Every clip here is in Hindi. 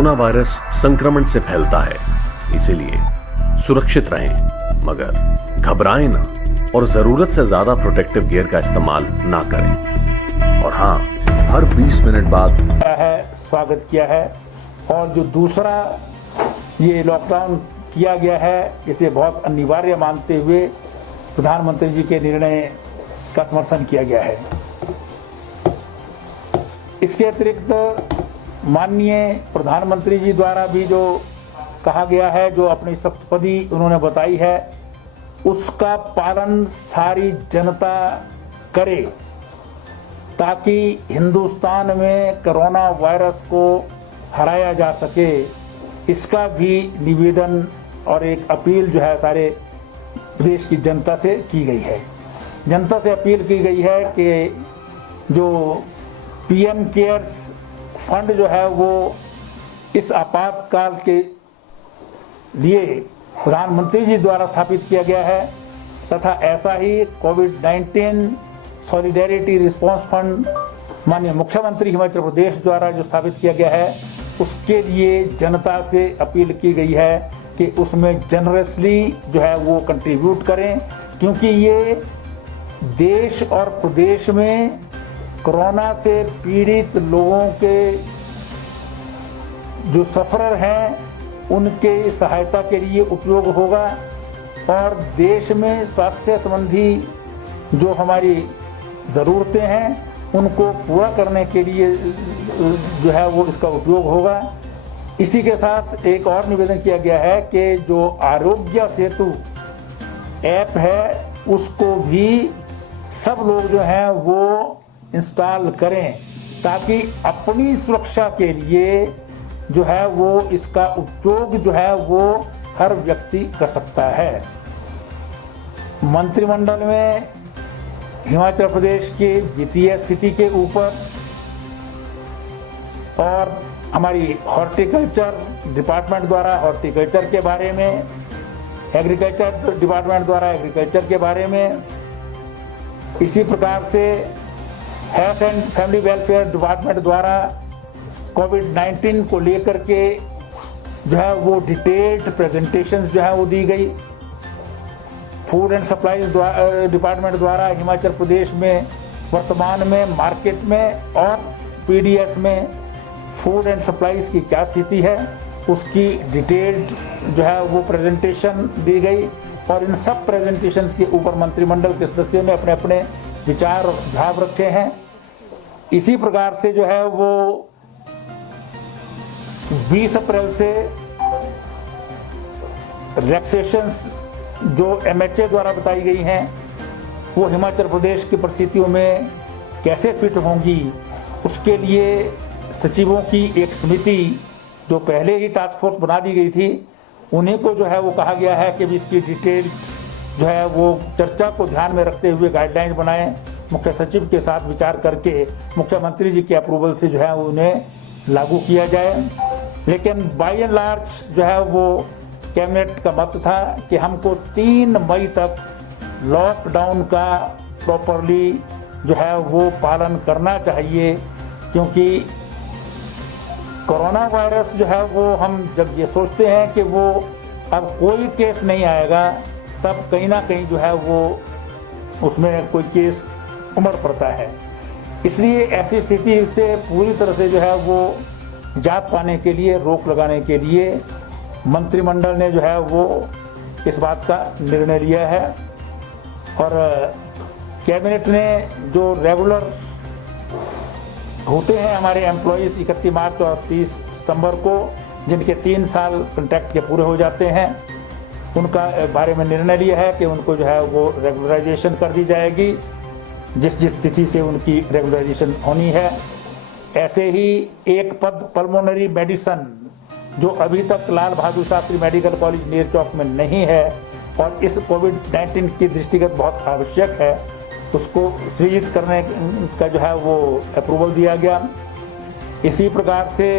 कोरोना वायरस संक्रमण से फैलता है, इसीलिए सुरक्षित रहें, मगर घबराएं ना और जरूरत से ज्यादा प्रोटेक्टिव गियर का इस्तेमाल ना करें। और हाँ, हर 20 मिनट बाद स्वागत किया है। और जो दूसरा ये लॉकडाउन किया गया है, इसे बहुत अनिवार्य मानते हुए प्रधानमंत्री जी के निर्णय का समर्थन किया गया है। इसके अतिरिक्त माननीय प्रधानमंत्री जी द्वारा भी जो कहा गया है, जो अपनी शपथविधि उन्होंने बताई है, उसका पालन सारी जनता करे ताकि हिंदुस्तान में कोरोना वायरस को हराया जा सके। इसका भी निवेदन और एक अपील जो है सारे देश की जनता से की गई है। जनता से अपील की गई है कि जो पीएम केयर्स फंड जो है वो इस आपातकाल के लिए प्रधानमंत्री जी द्वारा स्थापित किया गया है, तथा ऐसा ही कोविड-19 सॉलिडेरिटी रिस्पांस फंड माननीय मुख्यमंत्री हिमाचल प्रदेश द्वारा जो स्थापित किया गया है, उसके लिए जनता से अपील की गई है कि उसमें जनरसली जो है वो कंट्रीब्यूट करें, क्योंकि ये देश और प्रदेश में कोरोना से पीड़ित लोगों के जो सफरर हैं उनके सहायता के लिए उपयोग होगा। और देश में स्वास्थ्य संबंधी जो हमारी ज़रूरतें हैं उनको पूरा करने के लिए जो है वो इसका उपयोग होगा। इसी के साथ एक और निवेदन किया गया है कि जो आरोग्य सेतु ऐप है उसको भी सब लोग जो हैं वो इंस्टॉल करें, ताकि अपनी सुरक्षा के लिए जो है वो इसका उपयोग जो है वो हर व्यक्ति कर सकता है। मंत्रिमंडल में हिमाचल प्रदेश की वित्तीय स्थिति के ऊपर और हमारी हॉर्टिकल्चर डिपार्टमेंट द्वारा हॉर्टिकल्चर के बारे में, एग्रीकल्चर डिपार्टमेंट द्वारा एग्रीकल्चर के बारे में, इसी प्रकार से health and family welfare department द्वारा कोविड-19 को लेकर के जो है वो डिटेल्ड प्रेजेंटेशंस जो है वो दी गई। फूड एंड सप्लाईज डिपार्टमेंट द्वारा हिमाचल प्रदेश में वर्तमान में मार्केट में और पीडीएस में फूड एंड सप्लाईज की क्या स्थिति है उसकी डिटेल्ड जो है वो प्रेजेंटेशन दी गई। और इन सब प्रेजेंटेशन के ऊपर मंत्रिमंडल के सदस्यों ने अपने अपने विचार और सुझाव रखे हैं। इसी प्रकार से जो है वो 20 अप्रैल से रिलैक्सेशंस जो एमएचए द्वारा बताई गई हैं वो हिमाचल प्रदेश की परिस्थितियों में कैसे फिट होंगी, उसके लिए सचिवों की एक समिति जो पहले ही टास्क फोर्स बना दी गई थी, उन्हीं को जो है वो कहा गया है कि इसकी डिटेल जो है वो चर्चा को ध्यान में रखते हुए गाइडलाइन बनाएं, मुख्य सचिव के साथ विचार करके मुख्यमंत्री जी के अप्रूवल से जो है उन्हें लागू किया जाए। लेकिन बाय एंड लार्ज जो है वो कैबिनेट का मत था कि हमको 3 मई तक लॉकडाउन का प्रॉपरली जो है वो पालन करना चाहिए, क्योंकि कोरोना वायरस जो है वो हम जब ये सोचते हैं कि वो अब कोई केस नहीं आएगा, तब कहीं ना कहीं जो है वो उसमें कोई केस उमड़ पड़ता है। इसलिए ऐसी स्थिति से पूरी तरह से जो है वो निजात पाने के लिए, रोक लगाने के लिए मंत्रिमंडल ने जो है वो इस बात का निर्णय लिया है। और कैबिनेट ने जो रेगुलर होते हैं हमारे एम्प्लॉइज 31 मार्च और 30 सितंबर को, जिनके 3 साल कॉन्ट्रैक्ट के पूरे हो जाते हैं, उनका बारे में निर्णय लिया है कि उनको जो है वो रेगुलराइजेशन कर दी जाएगी, जिस तिथि से उनकी रेगुलराइजेशन होनी है। ऐसे ही एक पद पल्मोनरी मेडिसन जो अभी तक लाल बहादुर शास्त्री मेडिकल कॉलेज नेरचौक में नहीं है और इस कोविड-19 की दृष्टिगत बहुत आवश्यक है, उसको सृजित करने का जो है वो अप्रूवल दिया गया। इसी प्रकार से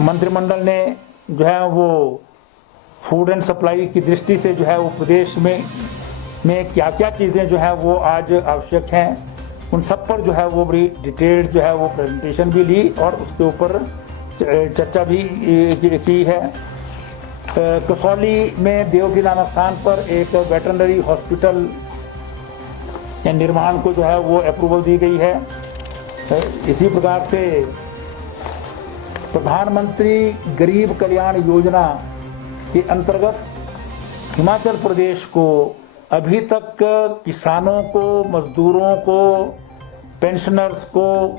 मंत्रिमंडल ने जो है वो फूड एंड सप्लाई की दृष्टि से जो है वो प्रदेश में क्या क्या चीज़ें जो है वो आज आवश्यक हैं उन सब पर जो है वो बड़ी डिटेल्ड जो है वो प्रेजेंटेशन भी ली और उसके ऊपर चर्चा भी की है। कसौली में देवकी नामक स्थान पर एक वेटरनरी हॉस्पिटल के निर्माण को जो है वो अप्रूवल दी गई है। इसी प्रकार से प्रधानमंत्री गरीब कल्याण योजना के अंतर्गत हिमाचल प्रदेश को अभी तक किसानों को, मजदूरों को, पेंशनर्स को,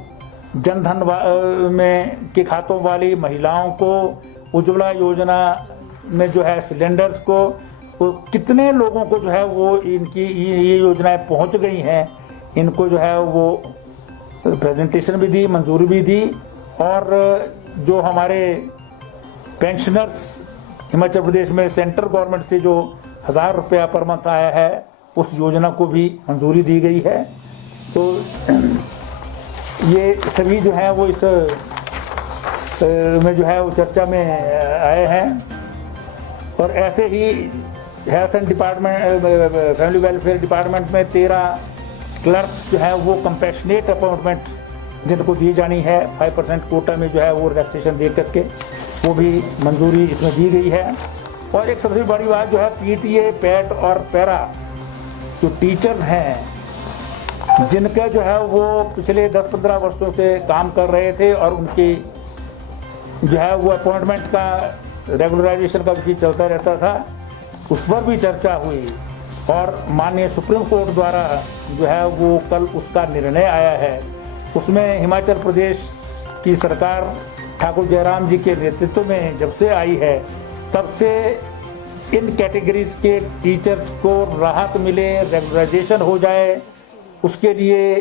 जनधन में के खातों वाली महिलाओं को, उज्ज्वला योजना में जो है सिलेंडर्स को, तो कितने लोगों को जो है वो इनकी ये योजनाएं पहुंच गई हैं, इनको जो है वो प्रेजेंटेशन भी दी, मंजूरी भी दी। और जो हमारे पेंशनर्स हिमाचल प्रदेश में सेंट्रल गवर्नमेंट से जो 1000 रुपया पर मंथ आया है, उस योजना को भी मंजूरी दी गई है। तो ये सभी जो है वो इस में जो है वो चर्चा में आए हैं। और ऐसे ही health and department, family welfare department में 13 क्लर्क्स जो है वो कंपैशनेट अपॉइंटमेंट जिनको दी जानी है 5% कोटा में जो है वो रिलैक्सेशन दे करके, वो भी मंजूरी इसमें दी गई है। और एक सबसे बड़ी बात जो है पीटीए, पैट और पैरा जो टीचर्स हैं, जिनका जो है वो पिछले 10-15 वर्षों से काम कर रहे थे और उनकी जो है वो अपॉइंटमेंट का रेगुलराइजेशन का विषय चलता रहता था, उस पर भी चर्चा हुई। और माननीय सुप्रीम कोर्ट द्वारा जो है वो कल उसका निर्णय आया है। उसमें हिमाचल प्रदेश की सरकार ठाकुर जयराम जी के नेतृत्व में जब से आई है, तब से इन कैटेगरीज के टीचर्स को राहत मिले, रेगुलराइजेशन हो जाए, उसके लिए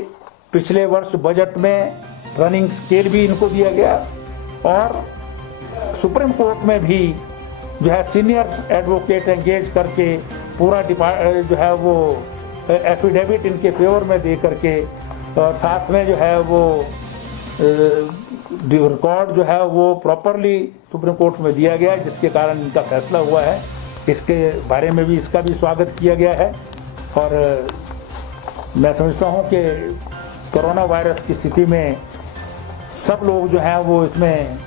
पिछले वर्ष बजट में रनिंग स्केल भी इनको दिया गया। और सुप्रीम कोर्ट में भी जो है सीनियर एडवोकेट एंगेज करके पूरा जो है वो एफिडेविट इनके फेवर में दे करके, और साथ में जो है वो रिकॉर्ड जो है वो प्रॉपरली सुप्रीम कोर्ट में दिया गया, जिसके कारण इनका फैसला हुआ है। इसके बारे में भी इसका भी स्वागत किया गया है। और मैं समझता हूँ कि कोरोना वायरस की स्थिति में सब लोग जो हैं वो इसमें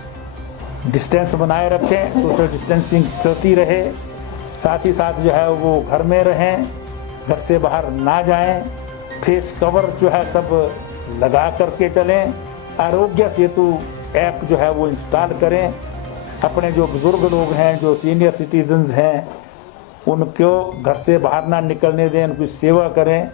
डिस्टेंस बनाए रखें, सोशल डिस्टेंसिंग चलती रहे, साथ ही साथ जो है वो घर में रहें, घर से बाहर ना जाएं, फेस कवर जो है सब लगा करके चलें, आरोग्य सेतु ऐप जो है वो इंस्टॉल करें, अपने जो बुजुर्ग लोग हैं, जो सीनियर सिटीजन्स हैं, उनको घर से बाहर ना निकलने दें, उनकी सेवा करें,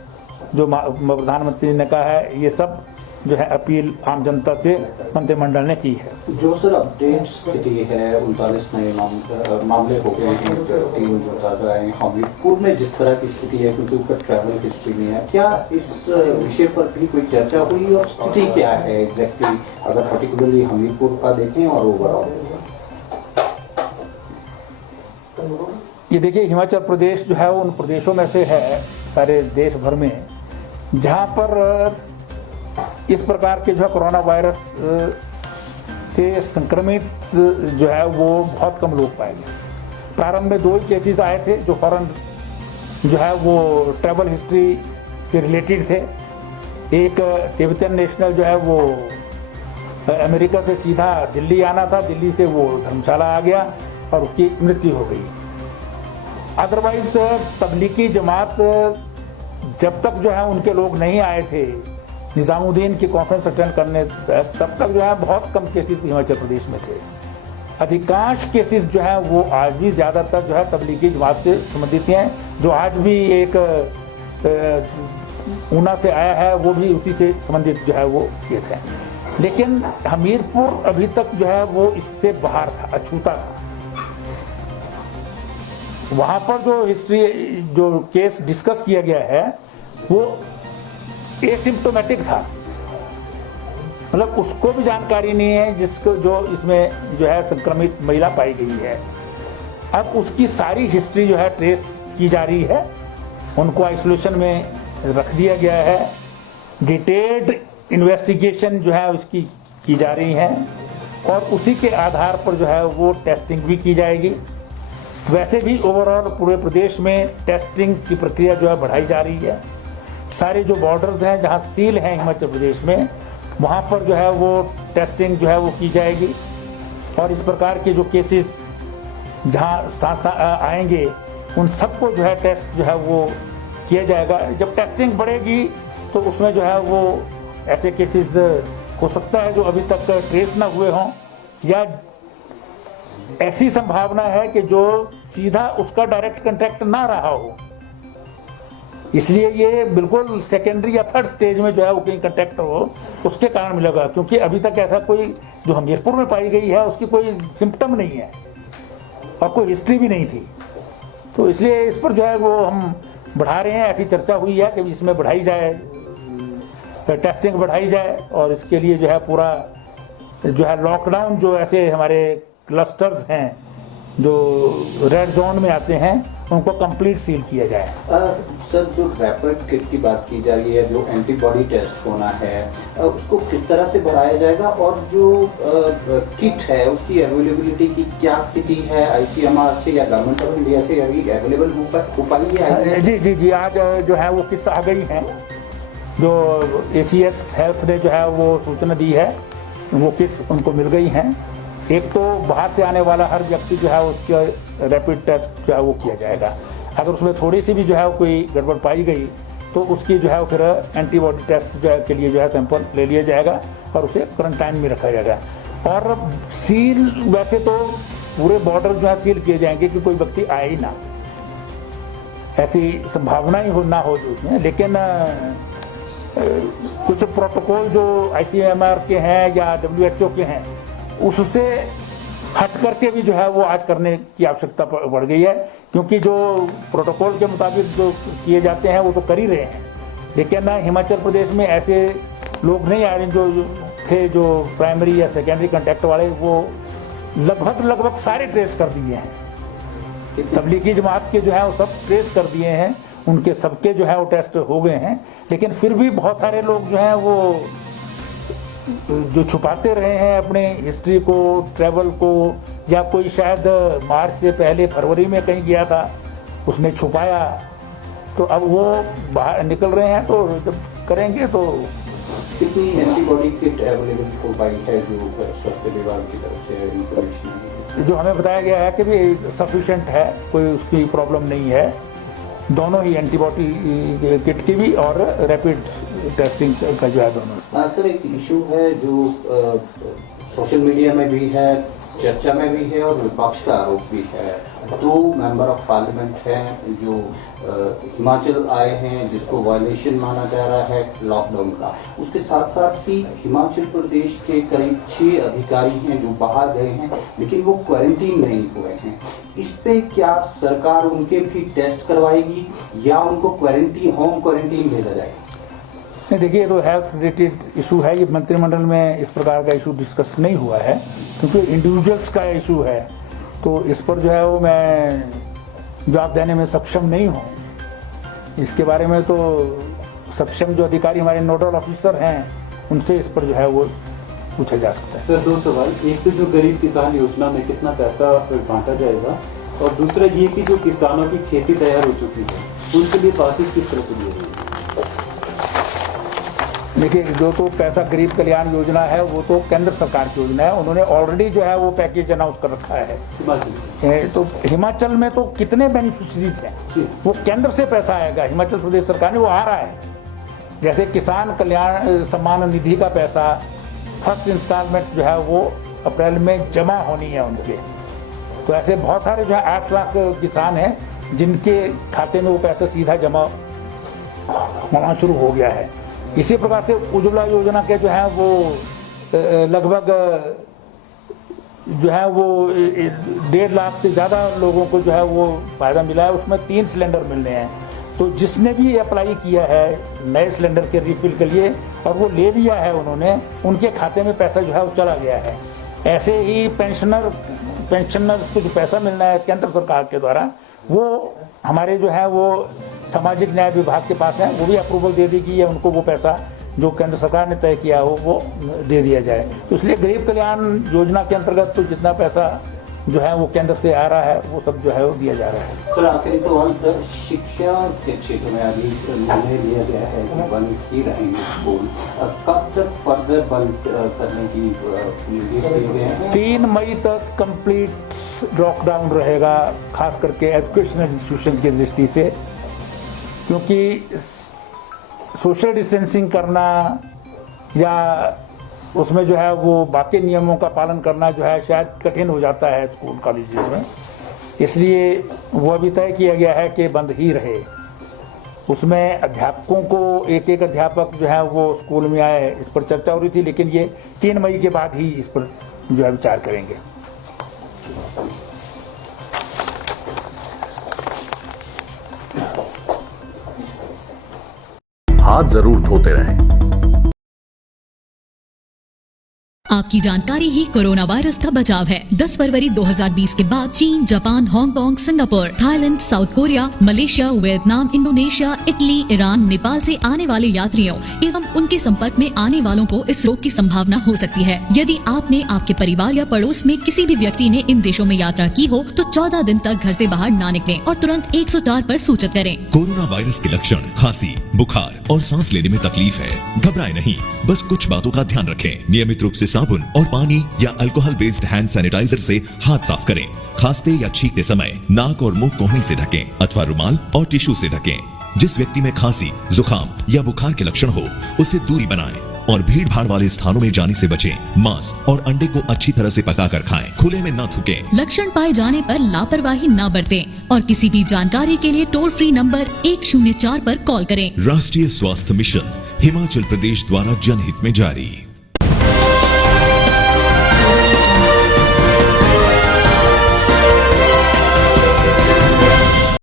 जो प्रधानमंत्री ने कहा है। ये सब जो है अपील आम जनता से मंत्रिमंडल ने की है। जो सर अपडेट स्थिति है, 39 नए मामले हो गए हैं, 3 जो ताज़ा है हमीरपुर में जिस तरह की स्थिति है, क्योंकि उसका ट्रैवल हिस्ट्री में है, क्या इस विषय पर भी कोई चर्चा हुई और स्थिति क्या है एग्जैक्टली, अगर पर्टिकुलरली हमीरपुर का देखें और ओवरऑल? ये देखिए, हिमाचल प्रदेश जो है वो उन प्रदेशों में से है सारे देश भर में जहाँ पर इस प्रकार के जो है कोरोना वायरस से संक्रमित जो है वो बहुत कम लोग पाए गए। प्रारंभ में 2 ही केसेस आए थे जो फॉरेन जो है वो ट्रैवल हिस्ट्री से रिलेटेड थे। एक तिब्बतन नेशनल जो है वो अमेरिका से सीधा दिल्ली आना था, दिल्ली से वो धर्मशाला आ गया और उसकी मृत्यु हो गई। अदरवाइज तबलीगी जमात जब तक जो है उनके लोग नहीं आए थे निज़ामुद्दीन की कॉन्फ्रेंस अटेंड करने, तब तक जो है बहुत कम केसेस हिमाचल प्रदेश में थे। अधिकांश केसेस जो है वो आज भी ज़्यादातर जो है तबलीगी जमात से संबंधित हैं। जो आज भी एक ऊना से आया है वो भी उसी से संबंधित जो है वो केस है। लेकिन हमीरपुर अभी तक जो है वो इससे बाहर था, अछूता था। वहाँ पर जो हिस्ट्री जो केस डिस्कस किया गया है वो एसिम्प्टोमेटिक था, मतलब उसको भी जानकारी नहीं है जिसको जो इसमें जो है संक्रमित महिला पाई गई है। अब उसकी सारी हिस्ट्री जो है ट्रेस की जा रही है, उनको आइसोलेशन में रख दिया गया है। डिटेल्ड इन्वेस्टिगेशन जो है उसकी की जा रही है और उसी के आधार पर जो है वो टेस्टिंग भी की जाएगी। वैसे भी ओवरऑल पूरे प्रदेश में टेस्टिंग की प्रक्रिया जो है बढ़ाई जा रही है। सारे जो बॉर्डर्स हैं जहाँ सील हैं हिमाचल प्रदेश में, वहाँ पर जो है वो टेस्टिंग जो है वो की जाएगी। और इस प्रकार के जो केसेस जहाँ साथ आएंगे उन सबको जो है टेस्ट जो है वो किया जाएगा। जब टेस्टिंग बढ़ेगी तो उसमें जो है वो ऐसे केसेस हो सकता है जो अभी तक ट्रेस ना हुए हों, या ऐसी संभावना है कि जो सीधा उसका डायरेक्ट कांटेक्ट ना रहा हो। इसलिए ये बिल्कुल सेकेंडरी या थर्ड स्टेज में जो है वो कहीं कांटेक्ट हो उसके कारण मिलेगा, क्योंकि अभी तक ऐसा कोई जो हमीरपुर में पाई गई है उसकी कोई सिम्टम नहीं है और कोई हिस्ट्री भी नहीं थी। तो इसलिए इस पर जो है वो हम बढ़ा रहे हैं। ऐसी चर्चा हुई है कि इसमें बढ़ाई जाए, टेस्टिंग बढ़ाई जाए, और इसके लिए जो है पूरा जो है लॉकडाउन जो ऐसे हमारे क्लस्टर्स हैं जो रेड जोन में आते हैं उनको कंप्लीट सील किया जाए। सर, जो रैपिड किट की बात की जा रही है, जो एंटीबॉडी टेस्ट होना है, उसको किस तरह से बढ़ाया जाएगा, और जो किट है उसकी अवेलेबिलिटी की क्या स्थिति है? ICMR से या गवर्नमेंट ऑफ इंडिया से अभी अवेलेबल हो पाई है? जी, आज जो है वो किट्स आ गई हैं। जो ACS हेल्थ ने जो है वो सूचना दी है, वो किट्स उनको मिल गई हैं। एक तो बाहर से आने वाला हर व्यक्ति जो है उसका रैपिड टेस्ट जो है वो किया जाएगा। अगर उसमें थोड़ी सी भी जो है कोई गड़बड़ पाई गई तो उसकी जो है फिर एंटीबॉडी टेस्ट जो है के लिए जो है सैंपल ले लिया जाएगा और उसे क्वारंटाइन में रखा जाएगा। और सील वैसे तो पूरे बॉर्डर जो है सील किए जाएंगे कि कोई व्यक्ति आए ही ना, ऐसी संभावना ही ना हो जो, लेकिन कुछ प्रोटोकॉल जो ICMR के हैं या WHO के हैं उससे हट करके भी जो है वो आज करने की आवश्यकता बढ़ गई है, क्योंकि जो प्रोटोकॉल के मुताबिक जो किए जाते हैं वो तो कर ही रहे हैं। लेकिन हिमाचल प्रदेश में ऐसे लोग नहीं आ रहे जो थे जो प्राइमरी या सेकेंडरी कांटेक्ट वाले, वो लगभग सारे ट्रेस कर दिए हैं। तबलीगी जमात के जो है वो सब ट्रेस कर दिए हैं, उनके सबके जो है वो टेस्ट हो गए हैं। लेकिन फिर भी बहुत सारे लोग जो हैं वो जो छुपाते रहे हैं अपने हिस्ट्री को, ट्रैवल को, या कोई शायद मार्च से पहले फरवरी में कहीं गया था उसने छुपाया, तो अब वो बाहर निकल रहे हैं। तो जब करेंगे तो कितनी एंटीबॉडी किट अवेलेबल हो पाई है जो स्वास्थ्य विभाग की तरफ से इंफॉर्मेशन? जो हमें बताया गया है कि भी सफिशिएंट है, कोई उसकी प्रॉब्लम नहीं है। दोनों ही एंटीबॉडी किट की भी और रैपिड टेस्टिंग का जो है दोनों। सर, एक इशू है जो सोशल मीडिया में भी है, चर्चा में भी है और विपक्ष का आरोप भी है। 2 मेंबर ऑफ पार्लियामेंट हैं जो हिमाचल आए हैं, जिसको वायलेशन माना जा रहा है लॉकडाउन का। उसके साथ साथ ही हिमाचल प्रदेश के करीब 6 अधिकारी हैं जो बाहर गए हैं लेकिन वो क्वारंटीन नहीं हुए हैं। इस पे क्या सरकार उनके भी टेस्ट करवाएगी या उनको होम क्वारंटीन भेजा जाएगा? नहीं, देखिए, ये तो हेल्थ रिलेटेड इशू है। ये मंत्रिमंडल में इस प्रकार का इशू डिस्कस नहीं हुआ है, क्योंकि इंडिविजुअल्स का इशू है। तो इस पर जो है वो मैं जवाब देने में सक्षम नहीं हूँ। इसके बारे में तो सक्षम जो अधिकारी हमारे नोडल ऑफिसर हैं उनसे इस पर जो है वो पूछा जा सकता है। सर, 2 सवाल। एक तो जो गरीब किसान योजना में कितना पैसा बांटा जाएगा, और दूसरा ये कि जो किसानों की खेती तैयार हो चुकी है उनके लिए पासेस किस तरह से दिए गए? देखिए, जो तो पैसा गरीब कल्याण योजना है वो तो केंद्र सरकार की योजना है। उन्होंने ऑलरेडी जो है वो पैकेज अनाउंस कर रखा है। तो हिमाचल में तो कितने बेनिफिशरीज हैं, वो केंद्र से पैसा आएगा, हिमाचल प्रदेश सरकार ने वो आ रहा है। जैसे किसान कल्याण सम्मान निधि का पैसा फर्स्ट इंस्टॉलमेंट जो है वो अप्रैल में जमा होनी है उनके। तो ऐसे बहुत सारे जो है 8 लाख किसान हैं जिनके खाते में वो पैसा सीधा जमा होना शुरू हो गया है। इसी प्रकार से उज्ज्वला योजना के जो है वो लगभग जो है वो 1.5 लाख से ज़्यादा लोगों को जो है वो फायदा मिला है। उसमें 3 सिलेंडर मिलने हैं। तो जिसने भी अप्लाई किया है नए सिलेंडर के रिफिल के लिए और वो ले लिया है उन्होंने, उनके खाते में पैसा जो है वो चला गया है। ऐसे ही पेंशनर्स को जो पैसा मिलना है केंद्र सरकार के द्वारा, वो हमारे जो है वो सामाजिक न्याय विभाग के पास है, वो भी अप्रूवल दे देगी या उनको वो पैसा जो केंद्र सरकार ने तय किया हो वो दे दिया जाए। तो इसलिए गरीब कल्याण योजना के अंतर्गत तो जितना पैसा जो है वो केंद्र से आ रहा है, वो सब जो है वो दिया जा रहा है। सर आखिरी सवाल, शिक्षा के क्षेत्र में अभी निर्णय लिया गया है कि बंद ही रहेंगे स्कूल, कब तक फर्दर बंद करने की निर्देश दिए गए हैं? 3 मई तक कंप्लीट लॉकडाउन रहेगा, खास करके एजुकेशनल इंस्टीट्यूशन की दृष्टि से, क्योंकि सोशल डिस्टेंसिंग करना या उसमें जो है वो बाकी नियमों का पालन करना जो है शायद कठिन हो जाता है स्कूल कॉलेजेस में, इसलिए वो अभी तय किया गया है कि बंद ही रहे। उसमें अध्यापकों को एक अध्यापक जो है वो स्कूल में आए, इस पर चर्चा हो रही थी, लेकिन ये 3 मई के बाद ही इस पर जो है विचार करेंगे। हाथ जरूर धोते रहें। आपकी जानकारी ही कोरोना वायरस का बचाव है। 10 फरवरी 2020 के बाद चीन, Japan, Hong Kong, Singapore, Thailand, south Korea, Malaysia, Vietnam, Indonesia, Italy, Iran, Nepal से आने वाले यात्रियों एवं उनके संपर्क में आने वालों को इस रोग की संभावना हो सकती है। यदि आपने, आपके परिवार या पड़ोस में किसी भी व्यक्ति ने इन देशों में यात्रा की हो तो 14 दिन तक घर से बाहर ना निकलें और तुरंत 104 पर सूचित करें। कोरोना वायरस के लक्षण खांसी, बुखार और सांस लेने में तकलीफ है। घबराएं नहीं, बस कुछ बातों का ध्यान रखें। नियमित रूप से साबुन और पानी या अल्कोहल बेस्ड हैंड सैनिटाइजर से हाथ साफ करें। खांसते या छींकते समय नाक और मुंह कोहनी से ढकें अथवा रुमाल और टिश्यू से ढकें। जिस व्यक्ति में खांसी, जुकाम या बुखार के लक्षण हो उससे दूरी बनाएं और भीड़ भाड़ वाले स्थानों में जाने से बचें। मांस और अंडे को अच्छी तरह से पकाकर खाएं, खुले में न थूकें। लक्षण पाए जाने पर लापरवाही न बरतें और किसी भी जानकारी के लिए टोल फ्री नंबर 104 पर कॉल करें। राष्ट्रीय स्वास्थ्य मिशन हिमाचल प्रदेश द्वारा जनहित में जारी।